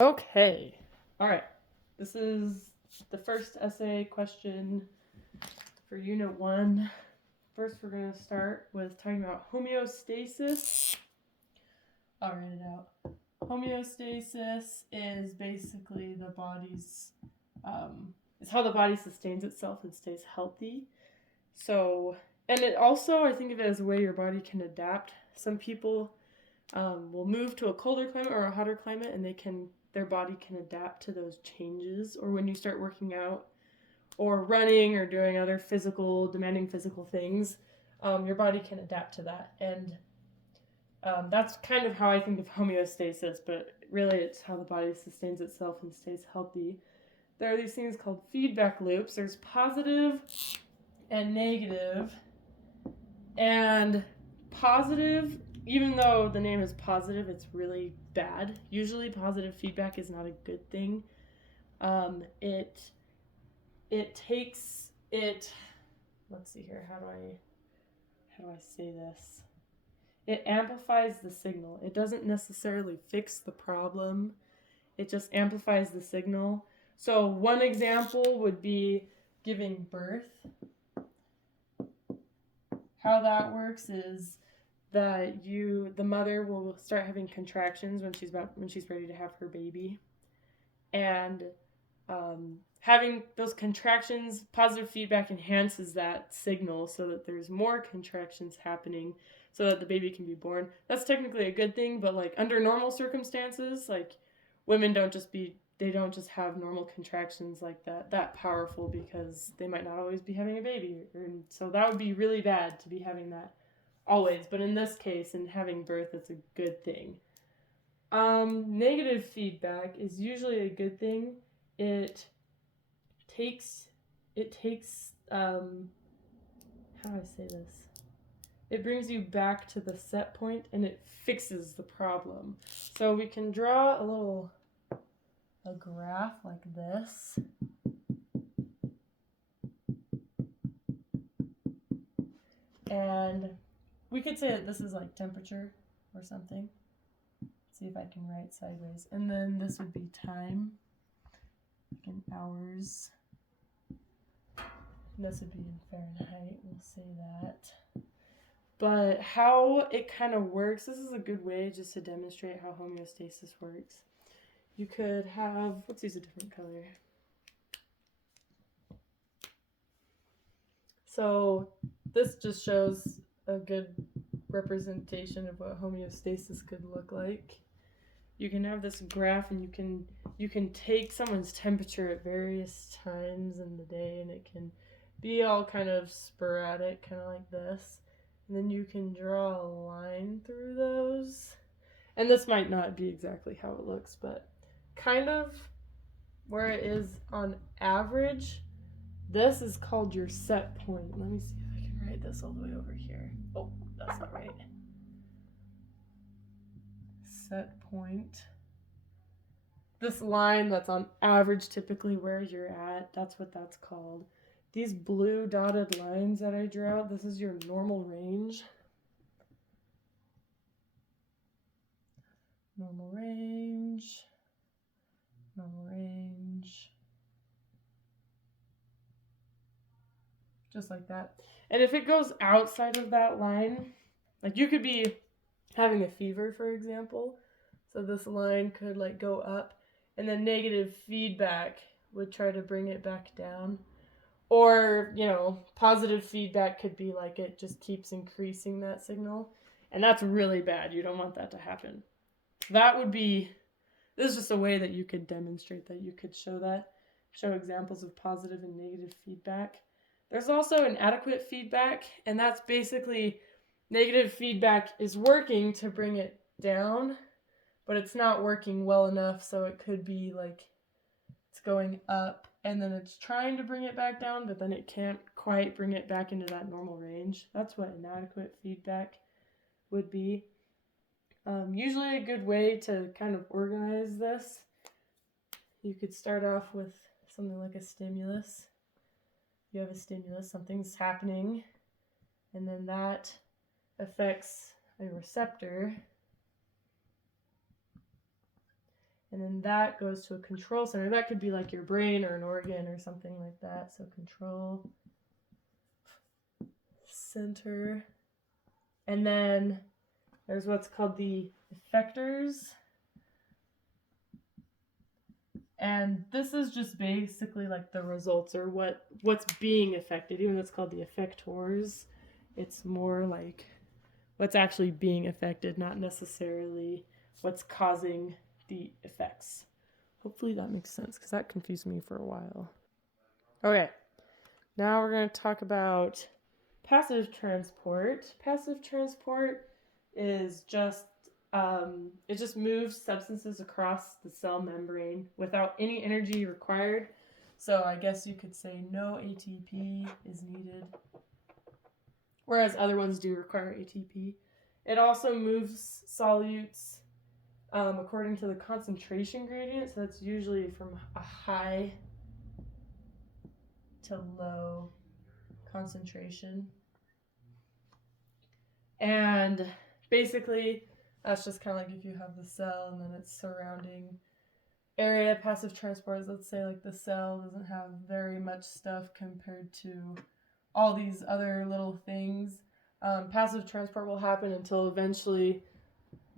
Okay. All right. This is the first essay question for Unit 1. First, we're going to start with talking about homeostasis. I'll write it out. Homeostasis is basically the body's, it's how the body sustains itself and stays healthy. So, and it also, I think of it as a way your body can adapt. Some people will move to a colder climate or a hotter climate, and their body can adapt to those changes. Or when you start working out or running or doing other demanding physical things, your body can adapt to that. And that's kind of how I think of homeostasis, but really it's how the body sustains itself and stays healthy. There are these things called feedback loops. There's positive and negative. And positive, even though the name is positive, it's really bad. Usually positive feedback is not a good thing. Let's see here, how do I say this? It amplifies the signal. It doesn't necessarily fix the problem. It just amplifies the signal. So one example would be giving birth. How that works is that the mother will start having contractions when she's ready to have her baby, and having those contractions, positive feedback enhances that signal so that there's more contractions happening so that the baby can be born. That's technically a good thing, but like under normal circumstances, like women don't just have normal contractions like that powerful, because they might not always be having a baby, and so that would be really bad to be having that always. But in this case, in having birth, it's a good thing. Negative feedback is usually a good thing. It takes how do I say this? It brings you back to the set point and it fixes the problem. So we can draw a graph like this. And we could say that this is like temperature or something. Let's see if I can write sideways. And then this would be time, like in hours. And this would be in Fahrenheit, we'll say that. But how it kind of works, this is a good way just to demonstrate how homeostasis works. You could have, let's use a different color. So this just shows a good representation of what homeostasis could look like. You can have this graph, and you can take someone's temperature at various times in the day, and it can be all kind of sporadic, kind of like this. And then you can draw a line through those. And this might not be exactly how it looks, but kind of where it is on average, this is called your set point. Let me see if I can write this all the way over here. Oh, that's not right. Set point. This line that's on average typically where you're at, that's what that's called. These blue dotted lines that I drew out, this is your normal range. Normal range. Normal range. Just like that. And if it goes outside of that line, like you could be having a fever, for example. So this line could like go up, and then negative feedback would try to bring it back down. Or, positive feedback could be like it just keeps increasing that signal. And that's really bad. You don't want that to happen. This is just a way that you could demonstrate that. You could show examples of positive and negative feedback. There's also inadequate feedback, and that's basically negative feedback is working to bring it down, but it's not working well enough, so it could be like it's going up and then it's trying to bring it back down, but then it can't quite bring it back into that normal range. That's what inadequate feedback would be. Usually a good way to kind of organize this, you could start off with something like a stimulus. You have a stimulus, something's happening, and then that affects a receptor. And then that goes to a control center. That could be like your brain or an organ or something like that. So control center. And then there's what's called the effectors. And this is just basically like the results or what's being affected. Even though it's called the effectors, it's more like what's actually being affected, not necessarily what's causing the effects. Hopefully that makes sense because that confused me for a while. Okay, now we're going to talk about passive transport. Passive transport is just it just moves substances across the cell membrane without any energy required. So I guess you could say no ATP is needed, whereas other ones do require ATP. It also moves solutes according to the concentration gradient. So that's usually from a high to low concentration. And basically, that's just kind of like if you have the cell and then its surrounding area. Passive transport is, let's say, like the cell doesn't have very much stuff compared to all these other little things. Passive transport will happen until eventually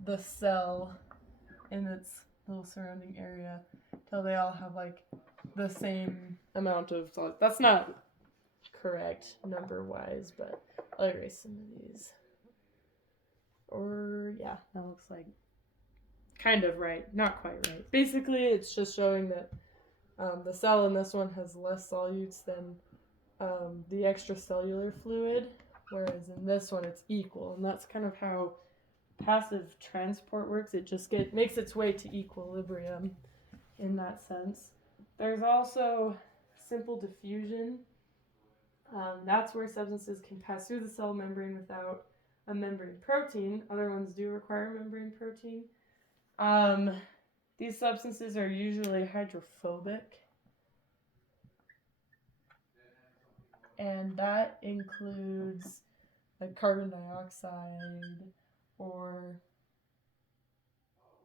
the cell in its little surrounding area, till they all have like the same amount of solid. That's not correct number wise, but I'll erase some of these. Or yeah, that looks like kind of right, not quite right. Basically, it's just showing that the cell in this one has less solutes than the extracellular fluid, whereas in this one it's equal, and that's kind of how passive transport works. It just makes its way to equilibrium in that sense. There's also simple diffusion. That's where substances can pass through the cell membrane without a membrane protein. Other ones do require membrane protein. These substances are usually hydrophobic, and that includes like carbon dioxide or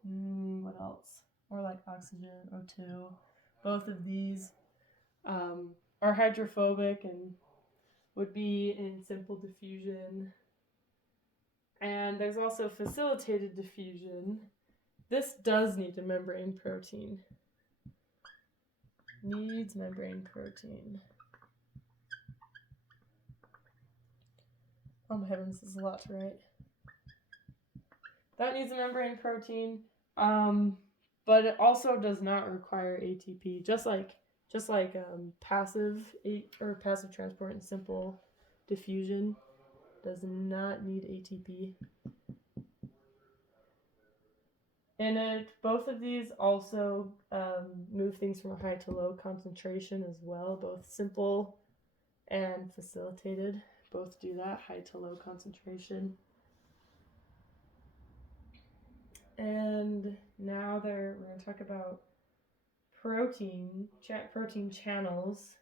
what else? Or like oxygen, O2. Both of these are hydrophobic and would be in simple diffusion. And there's also facilitated diffusion. This does need a membrane protein. Needs membrane protein. Oh my heavens, this is a lot to write. That needs a membrane protein, but it also does not require ATP. Just like passive transport and simple diffusion does not need ATP. And both of these also move things from a high to low concentration as well. Both simple and facilitated both do that, high to low concentration. And now we're going to talk about protein channels.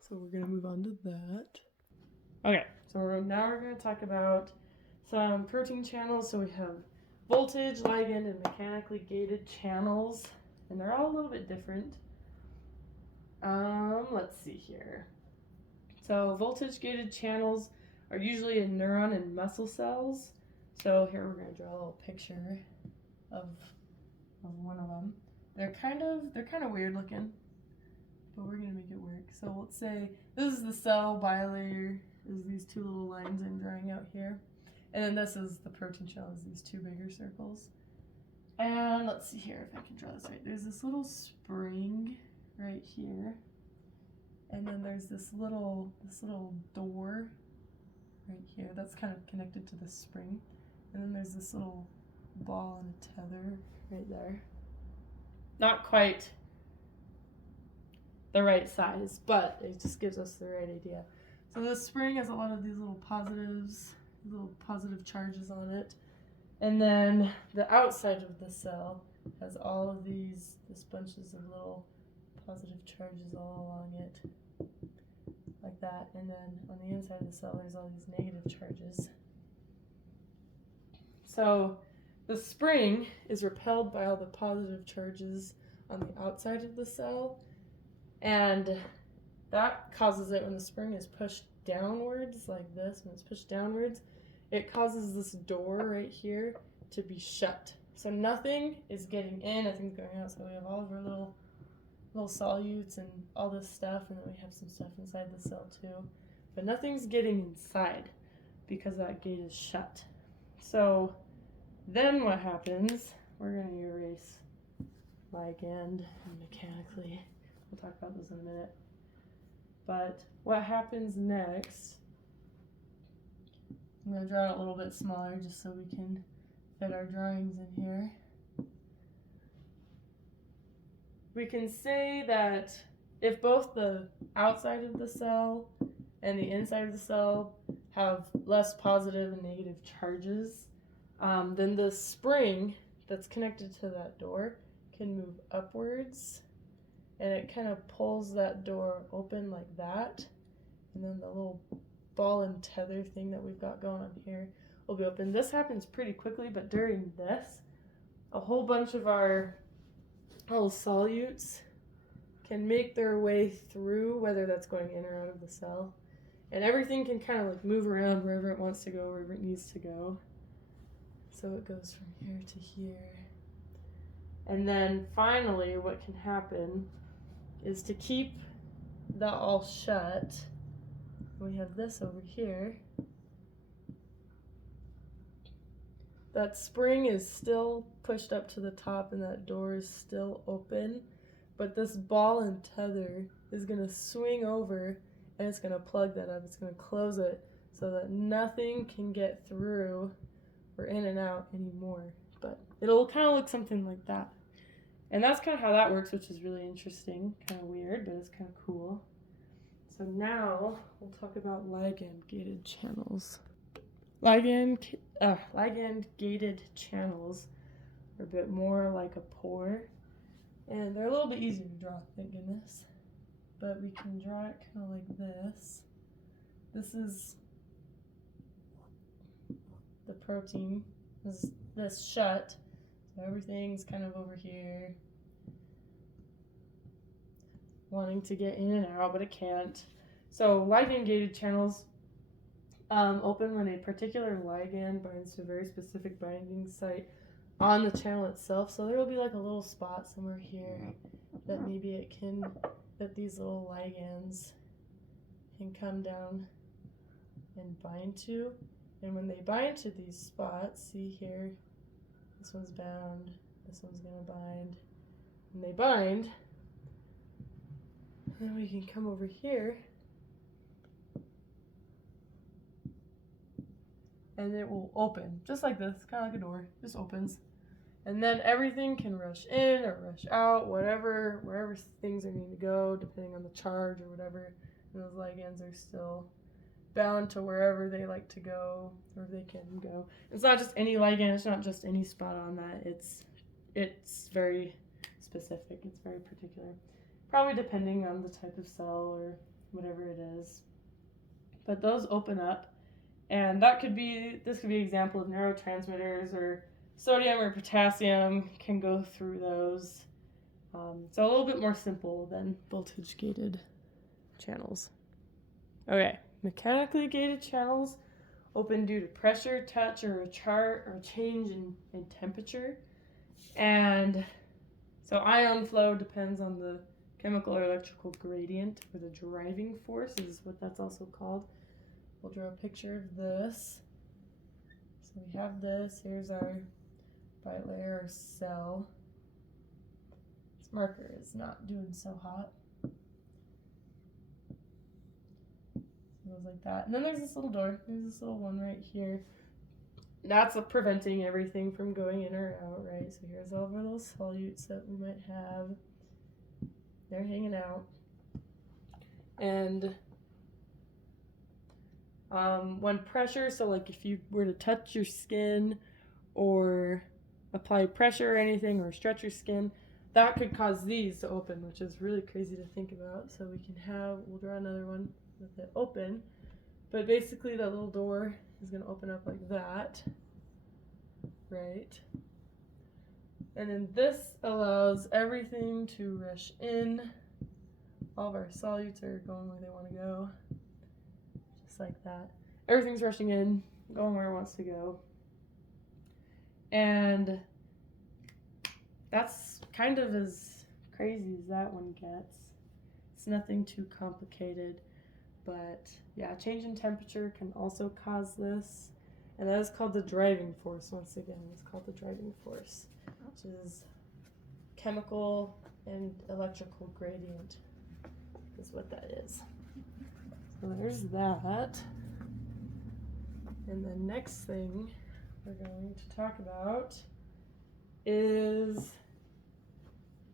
So we're going to move on to that. Okay, so now we're going to talk about some protein channels. So we have voltage, ligand, and mechanically gated channels, and they're all a little bit different. Let's see here. So voltage gated channels are usually in neuron and muscle cells. So here we're going to draw a little picture of one of them. They're kind of weird looking, but we're going to make it work. So let's say this is the cell bilayer. Is these two little lines I'm drawing out here. And then this is the protein channel, is these two bigger circles. And let's see here if I can draw this right. There's this little spring right here. And then there's this little door right here. That's kind of connected to the spring. And then there's this little ball and a tether right there. Not quite the right size, but it just gives us the right idea. So the spring has a lot of these little positive charges on it. And then the outside of the cell has all of these bunches of little positive charges all along it. Like that. And then on the inside of the cell there's all these negative charges. So the spring is repelled by all the positive charges on the outside of the cell, and that causes it, when the spring is pushed downwards like this, when it's pushed downwards, it causes this door right here to be shut. So nothing is getting in, nothing's going out. So we have all of our little solutes and all this stuff, and then we have some stuff inside the cell too. But nothing's getting inside because that gate is shut. So then what happens, we're going to erase ligand mechanically. We'll talk about those in a minute. But what happens next, I'm going to draw it a little bit smaller just so we can fit our drawings in here. We can say that if both the outside of the cell and the inside of the cell have less positive and negative charges, then the spring that's connected to that door can move upwards, and it kind of pulls that door open like that, and then the little ball and tether thing that we've got going on here will be open. This happens pretty quickly, but during this, a whole bunch of our little solutes can make their way through, whether that's going in or out of the cell, and everything can kind of like move around wherever it wants to go, wherever it needs to go. So it goes from here to here. And then finally what can happen is, to keep that all shut, we have this over here. That spring is still pushed up to the top and that door is still open, but this ball and tether is going to swing over and it's going to plug that up. It's going to close it so that nothing can get through or in and out anymore. But it'll kind of look something like that. And that's kind of how that works, which is really interesting. Kind of weird, but it's kind of cool. So now we'll talk about ligand-gated channels. Ligand-gated channels are a bit more like a pore, and they're a little bit easier to draw, thank goodness. But we can draw it kind of like this. This is the protein. This shut, so everything's kind of over here, wanting to get in and out, but it can't. So ligand-gated channels open when a particular ligand binds to a very specific binding site on the channel itself. So there will be like a little spot somewhere here that maybe that these little ligands can come down and bind to. And when they bind to these spots, see here, this one's bound, this one's going to bind. When they bind, then we can come over here and it will open, just like this, kind of like a door, just opens. And then everything can rush in or rush out, wherever things are needing to go, depending on the charge or whatever. And those ligands are still bound to wherever they like to go, or they can go. It's not just any ligand, it's not just any spot on that. It's very specific, it's very particular. Probably depending on the type of cell or whatever it is. But those open up, and this could be an example of neurotransmitters, or sodium or potassium can go through those. So a little bit more simple than voltage-gated channels. Okay, mechanically gated channels open due to pressure, touch, or a change in temperature. And so ion flow depends on the chemical or electrical gradient, or the driving force is what that's also called. We'll draw a picture of this. So we have this, here's our bilayer cell. This marker is not doing so hot. So it goes like that. And then there's this little door, there's this little one right here. That's preventing everything from going in or out, right? So here's all of our little solutes that we might have. They're hanging out. And when pressure, so like if you were to touch your skin or apply pressure or anything, or stretch your skin, that could cause these to open, which is really crazy to think about. So we'll draw another one with it open. But basically that little door is going to open up like that. right? And then this allows everything to rush in. All of our solutes are going where they want to go. Just like that. Everything's rushing in, going where it wants to go. And that's kind of as crazy as that one gets. It's nothing too complicated. But yeah, change in temperature can also cause this. And that is called the driving force. Once again, it's called the driving force, which is chemical and electrical gradient is what that is. So there's that. And the next thing we're going to talk about is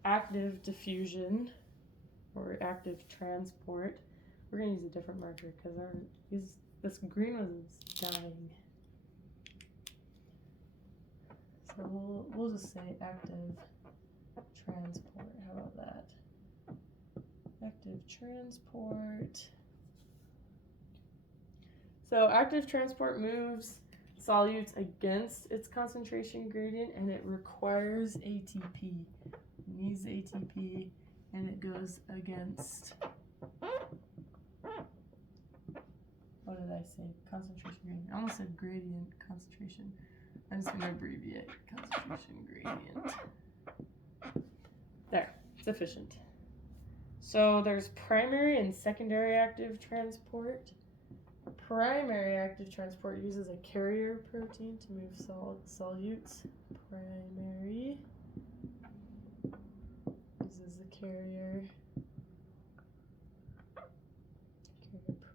active diffusion or active transport. We're going to use a different marker because this green one is dying. So we'll just say active transport. How about that? Active transport. So active transport moves solutes against its concentration gradient, and it requires ATP. It needs ATP, and it goes against, what did I say? Concentration gradient. I almost said gradient concentration. I'm just going to abbreviate concentration gradient. There, sufficient. So there's primary and secondary active transport. Primary active transport uses a carrier protein to move solutes. Primary uses a carrier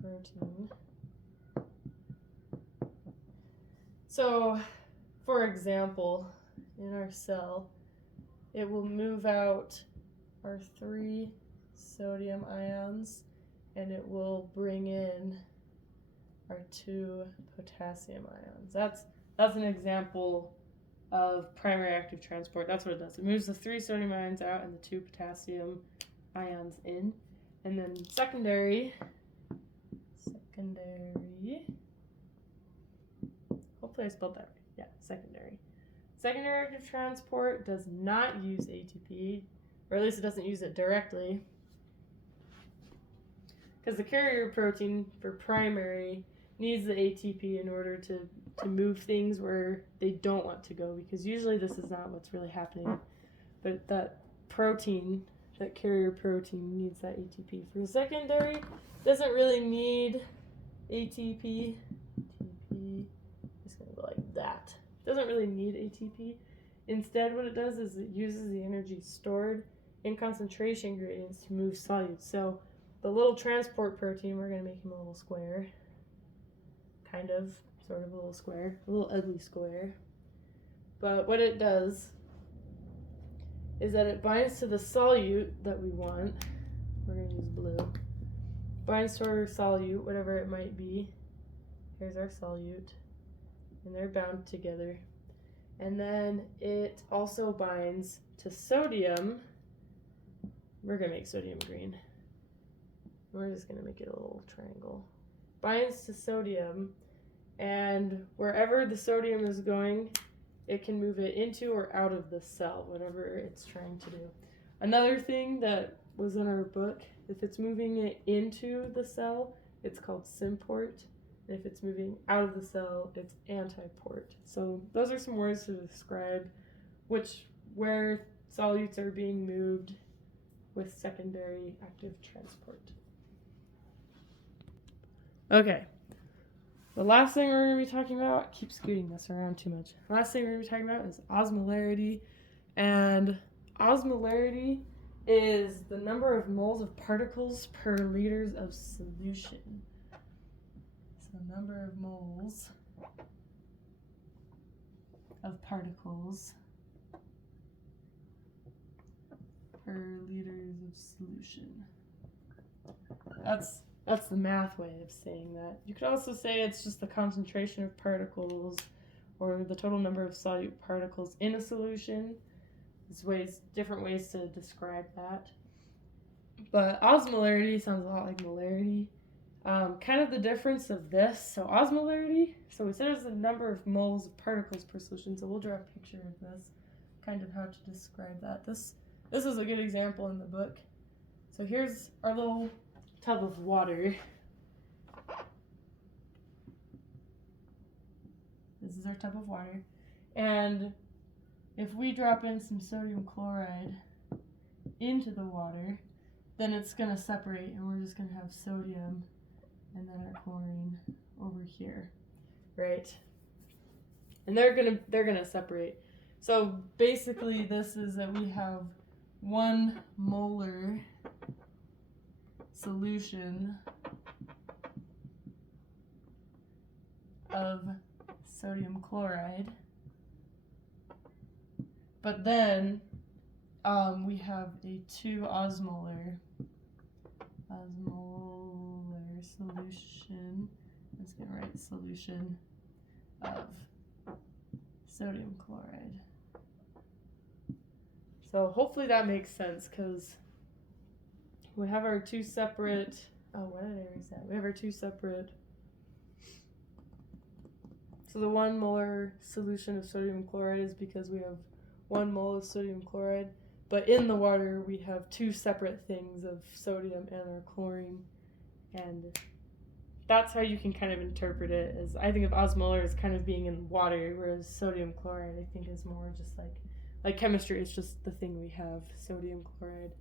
protein. So, for example, in our cell, it will move out our 3 sodium ions, and it will bring in our 2 potassium ions. That's an example of primary active transport. That's what it does. It moves the 3 sodium ions out and the 2 potassium ions in. And then secondary, hopefully I spelled that right. Yeah, secondary. Secondary active transport does not use ATP, or at least it doesn't use it directly, because the carrier protein for primary needs the ATP in order to move things where they don't want to go, because usually this is not what's really happening. But that protein, that carrier protein, needs that ATP. For the secondary, doesn't really need ATP. It's going to go like that. Doesn't really need ATP. Instead, what it does is it uses the energy stored in concentration gradients to move solutes. So the little transport protein, we're going to make him a little square. Kind of, sort of a little square. A little ugly square. But what it does is that it binds to the solute that we want. We're going to use blue. Binds to our solute, whatever it might be. Here's our solute. And they're bound together. And then it also binds to sodium. We're going to make sodium green. We're just going to make it a little triangle. Binds to sodium, and wherever the sodium is going, it can move it into or out of the cell, whatever it's trying to do. Another thing that was in our book, if it's moving it into the cell, it's called symport. And if it's moving out of the cell, it's antiport. So those are some words to describe where solutes are being moved with secondary active transport. Okay. The last thing we're going to be talking about, I keep scooting this around too much. The last thing we're going to be talking about is osmolarity. And osmolarity is the number of moles of particles per liters of solution. So number of moles of particles per liters of solution. That's the math way of saying that. You could also say it's just the concentration of particles or the total number of solute particles in a solution. There's different ways to describe that. But osmolarity sounds a lot like molarity. Kind of the difference of this, so osmolarity, so it says the number of moles of particles per solution, so we'll draw a picture of this, kind of how to describe that. This is a good example in the book. So here's our little tub of water. This is our tub of water. And if we drop in some sodium chloride into the water, then it's going to separate, and we're just going to have sodium and then our chlorine over here, right? And they're gonna separate. So basically this is that we have 1 molar solution of sodium chloride, but then we have a 2 osmolar solution, let's get right, solution of sodium chloride. So hopefully that makes sense, because we have our 2 separate, what did I erase that? We have our 2 separate, so the 1 molar solution of sodium chloride is because we have 1 mole of sodium chloride, but in the water we have 2 separate things of sodium and our chlorine, and that's how you can kind of interpret it. As I think of osmolar as kind of being in water, whereas sodium chloride I think is more just like chemistry. It's just the thing we have, sodium chloride.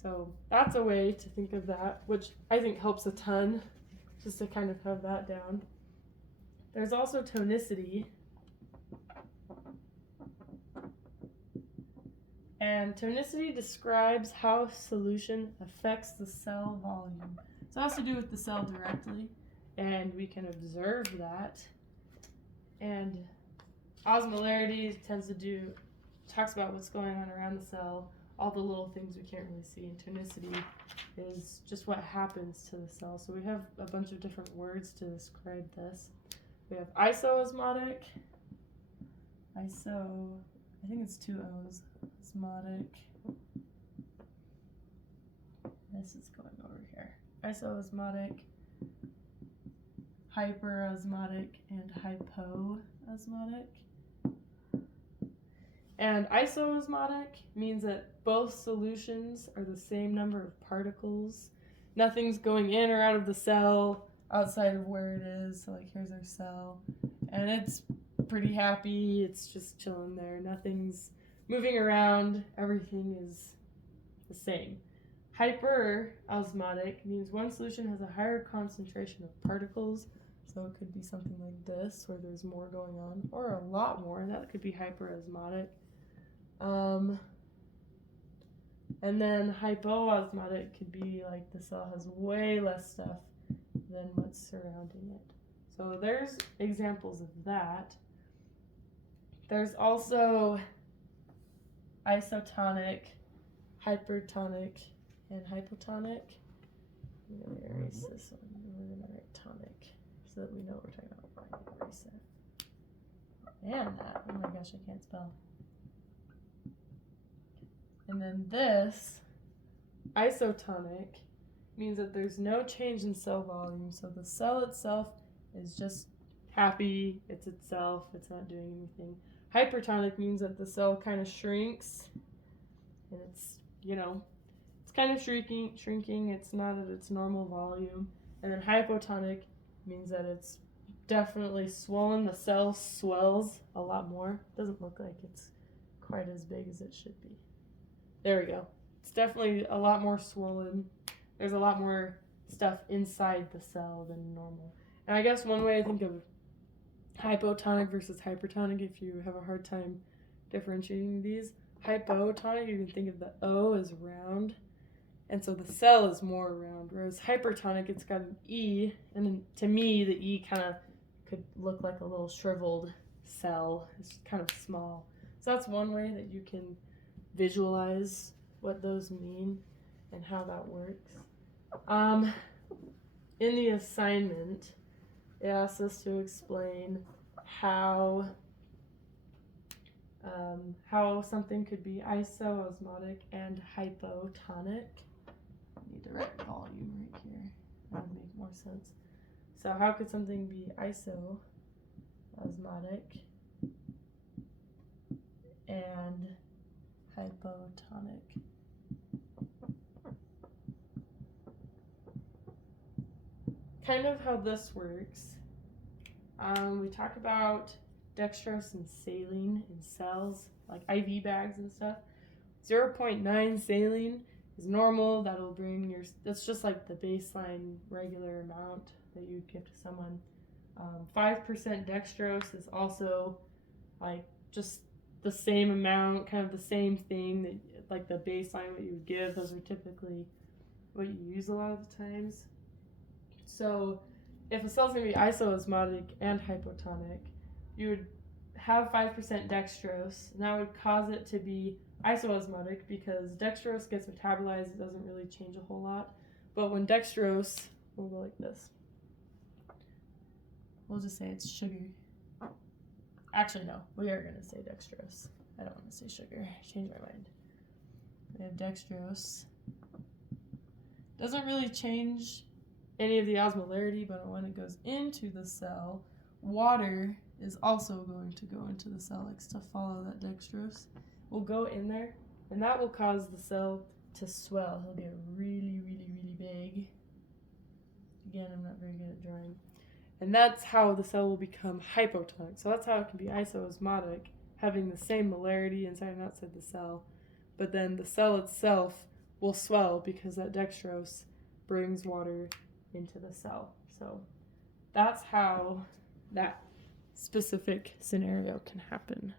So that's a way to think of that, which I think helps a ton, just to kind of have that down. There's also tonicity. And tonicity describes how a solution affects the cell volume. So it has to do with the cell directly, and we can observe that. And osmolarity talks about what's going on around the cell, all the little things we can't really see, and tonicity is just what happens to the cell. So we have a bunch of different words to describe this. We have isoosmotic, I think it's 2 O's, osmotic, this is going over here, isoosmotic, hyperosmotic, and hypoosmotic. And isoosmotic means that both solutions are the same number of particles. Nothing's going in or out of the cell outside of where it is. So like here's our cell, and it's pretty happy. It's just chilling there. Nothing's moving around. Everything is the same. Hyperosmotic means one solution has a higher concentration of particles. So it could be something like this, where there's more going on, or a lot more. That could be hyperosmotic. And then hypoosmotic could be like the cell has way less stuff than what's surrounding it. So there's examples of that. There's also isotonic, hypertonic, and hypotonic. I'm going to erase this one. We're going to write tonic so that we know what we're talking about. Erase it. And that. Oh my gosh, I can't spell. And then this, isotonic, means that there's no change in cell volume. So the cell itself is just happy, it's itself, it's not doing anything. Hypertonic means that the cell kind of shrinks, and it's, it's kind of shrinking, it's not at its normal volume. And then hypotonic means that it's definitely swollen, the cell swells a lot more. Doesn't look like it's quite as big as it should be. There we go. It's definitely a lot more swollen. There's a lot more stuff inside the cell than normal. And I guess one way I think of hypotonic versus hypertonic, if you have a hard time differentiating these, hypotonic, you can think of the O as round, and so the cell is more round, whereas hypertonic, it's got an E, and then to me, the E kind of could look like a little shriveled cell. It's kind of small. So that's one way that you can visualize what those mean and how that works. In the assignment, it asks us to explain how something could be isoosmotic and hypotonic. I need to write volume right here. That would make more sense. So how could something be isosmotic and hypotonic? Kind of how this works. We talk about dextrose and saline in cells, like IV bags and stuff. 0.9 saline is normal. That'll bring that's just like the baseline regular amount that you would give to someone. 5% dextrose is also like just the same amount, kind of the same thing, that like the baseline what you would give. Those are typically what you use a lot of the times. So if a cell's going to be isoosmotic and hypotonic, you would have 5% dextrose, and that would cause it to be isoosmotic because dextrose gets metabolized. It doesn't really change a whole lot. But when dextrose, we'll go like this. We'll just say it's sugar. Actually, no, we are going to say dextrose. I don't want to say sugar. I changed my mind. We have dextrose. Doesn't really change any of the osmolarity, but when it goes into the cell, water is also going to go into the cell, likes to follow that dextrose. Will go in there, and that will cause the cell to swell. It'll get really, really, really big. Again, I'm not very good at drawing. And that's how the cell will become hypotonic. So that's how it can be isoosmotic, having the same molarity inside and outside the cell. But then the cell itself will swell because that dextrose brings water into the cell. So that's how that specific scenario can happen.